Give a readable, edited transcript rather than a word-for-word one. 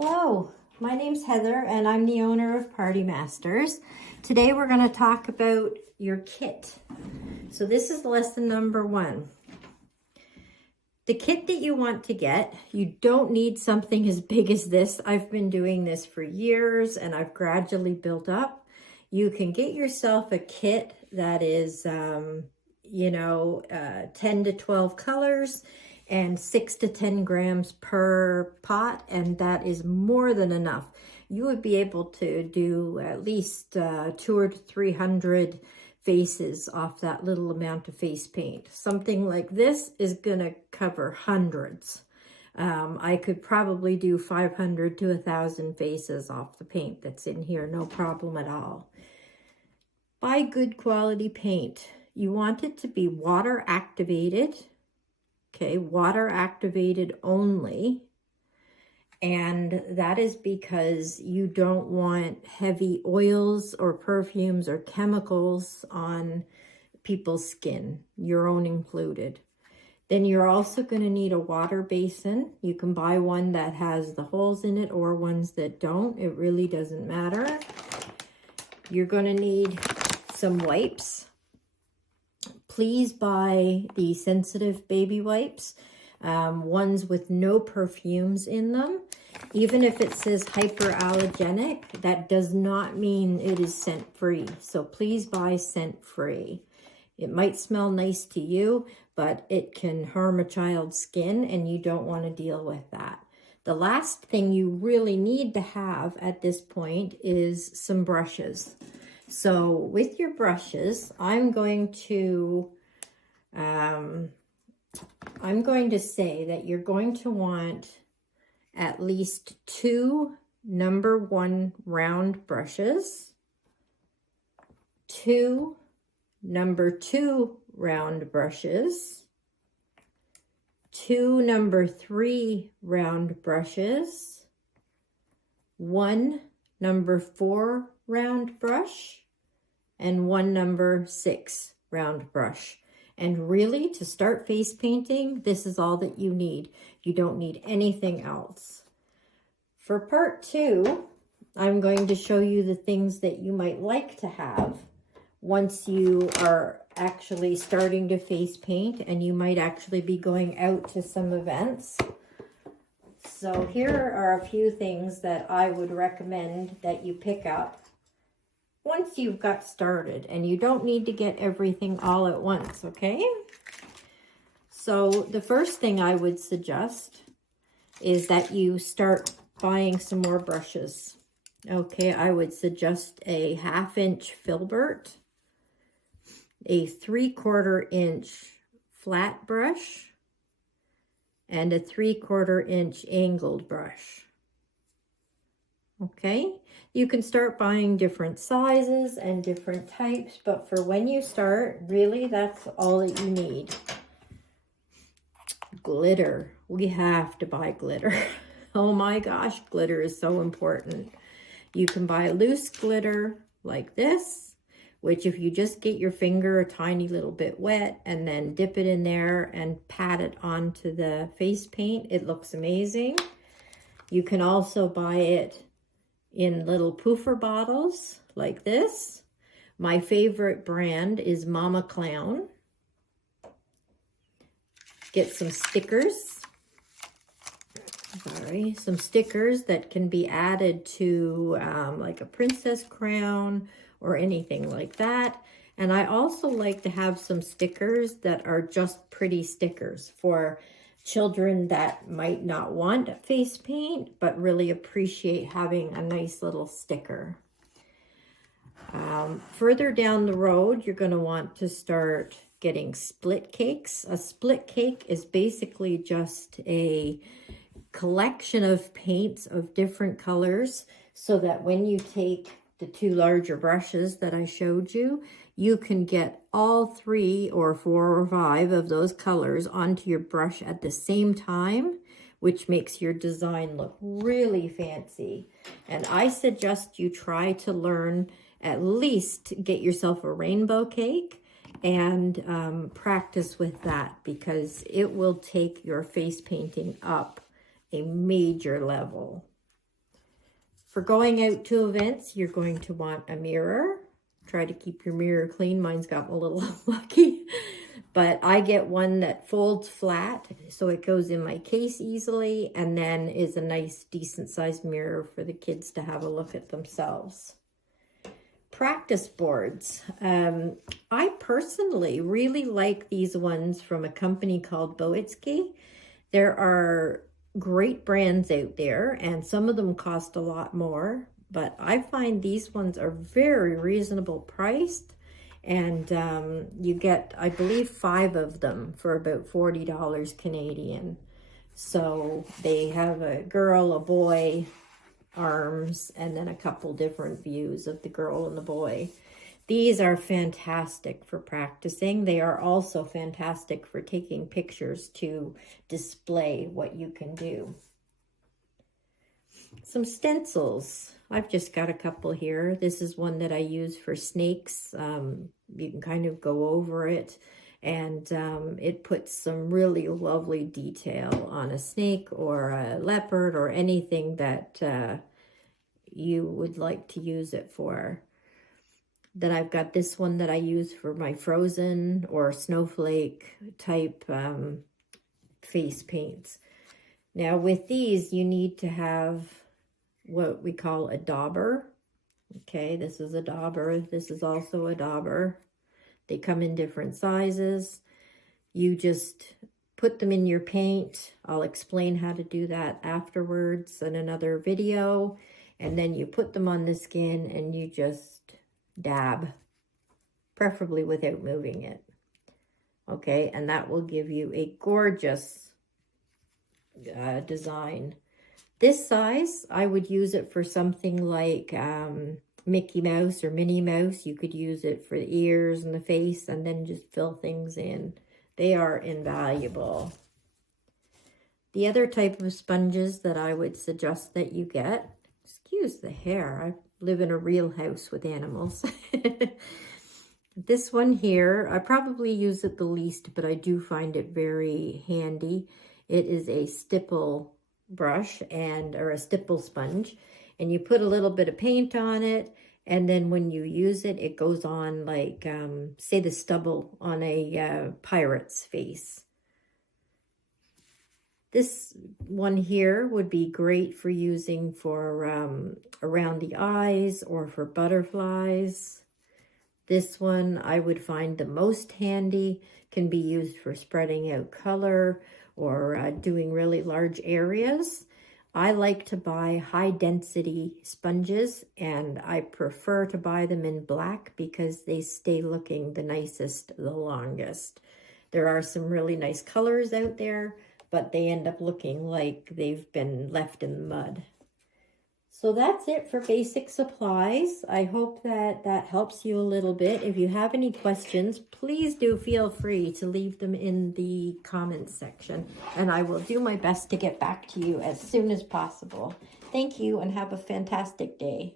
Hello, my name's Heather and I'm the owner of Party Masters. Today we're going to talk about your kit. So this is lesson number 1. The kit that you want to get, you don't need something as big as this. I've been doing this for years and I've gradually built up. You can get yourself a kit that is, 10 to 12 colors and 6 to 10 grams per pot, and that is more than enough. You would be able to do at least 200 to 300 faces off that little amount of face paint. Something like this is gonna cover hundreds. I could probably do 500 to 1,000 faces off the paint that's in here, no problem at all. Buy good quality paint. You want it to be water activated. Okay, water activated only. And that is because you don't want heavy oils or perfumes or chemicals on people's skin, your own included. Then you're also going to need a water basin. You can buy one that has the holes in it or ones that don't. It really doesn't matter. You're going to need some wipes. Please buy the sensitive baby wipes, ones with no perfumes in them. Even if it says hyperallergenic, that does not mean it is scent-free. So please buy scent-free. It might smell nice to you, but it can harm a child's skin and you don't want to deal with that. The last thing you really need to have at this point is some brushes. So with your brushes, I'm going to say that you're going to want at least 2 number 1 round brushes, 2 number 2 round brushes, 2 number 3 round brushes, 1 number 4 round brush, and 1 number 6 round brush. And really, to start face painting, this is all that you need. You don't need anything else. For part 2, I'm going to show you the things that you might like to have once you are actually starting to face paint, and you might actually be going out to some events. So here are a few things that I would recommend that you pick up once you've got started, and you don't need to get everything all at once, okay? So the first thing I would suggest is that you start buying some more brushes. Okay, I would suggest a 1/2 inch filbert, a 3/4 inch flat brush, and a 3/4 inch angled brush. Okay, you can start buying different sizes and different types, but for when you start, really that's all that you need. Glitter. We have to buy glitter. Oh my gosh, glitter is so important. You can buy loose glitter like this, which if you just get your finger a tiny little bit wet and then dip it in there and pat it onto the face paint, it looks amazing. You can also buy it in little poofer bottles like this. My favorite brand is Mama Clown. Get some stickers. Some stickers that can be added to like a princess crown or anything like that. And I also like to have some stickers that are just pretty stickers for children that might not want face paint, but really appreciate having a nice little sticker. Further down the road, you're going to want to start getting split cakes. A split cake is basically just a collection of paints of different colors, so that when you take the 2 larger brushes that I showed you, you can get all 3 or 4 or 5 of those colors onto your brush at the same time, which makes your design look really fancy. And I suggest you try to learn, at least get yourself a rainbow cake and practice with that, because it will take your face painting up a major level. For going out to events, you're going to want a mirror. Try to keep your mirror clean. Mine's got a little lucky, but I get one that folds flat so it goes in my case easily, and then is a nice decent sized mirror for the kids to have a look at themselves. Practice boards. I personally really like these ones from a company called Boitsky. There are great brands out there, and some of them cost a lot more, but I find these ones are very reasonable priced, and you get, I believe, 5 of them for about $40 Canadian. So they have a girl, a boy, arms, and then a couple different views of the girl and the boy. These are fantastic for practicing. They are also fantastic for taking pictures to display what you can do. Some stencils. I've just got a couple here. This is one that I use for snakes. You can kind of go over it, and it puts some really lovely detail on a snake or a leopard or anything that you would like to use it for. Then I've got this one that I use for my frozen or snowflake type face paints. Now with these, you need to have what we call a dauber. Okay, this is a dauber. This is also a dauber. They come in different sizes. You just put them in your paint. I'll explain how to do that afterwards in another video. And then you put them on the skin and you just dab, preferably without moving it. Okay, and that will give you a gorgeous design. This size, I would use it for something like Mickey Mouse or Minnie Mouse. You could use it for the ears and the face and then just fill things in. They are invaluable. The other type of sponges that I would suggest that you get, excuse the hair, I live in a real house with animals. This one here, I probably use it the least, but I do find it very handy. It is a stipple brush or a stipple sponge, and you put a little bit of paint on it, and then when you use it, it goes on like, say the stubble on a pirate's face. This one here would be great for using for around the eyes or for butterflies. This one I would find the most handy, can be used for spreading out color or doing really large areas. I like to buy high density sponges, and I prefer to buy them in black because they stay looking the nicest the longest. There are some really nice colors out there, but they end up looking like they've been left in the mud. So that's it for basic supplies. I hope that that helps you a little bit. If you have any questions, please do feel free to leave them in the comments section, and I will do my best to get back to you as soon as possible. Thank you and have a fantastic day.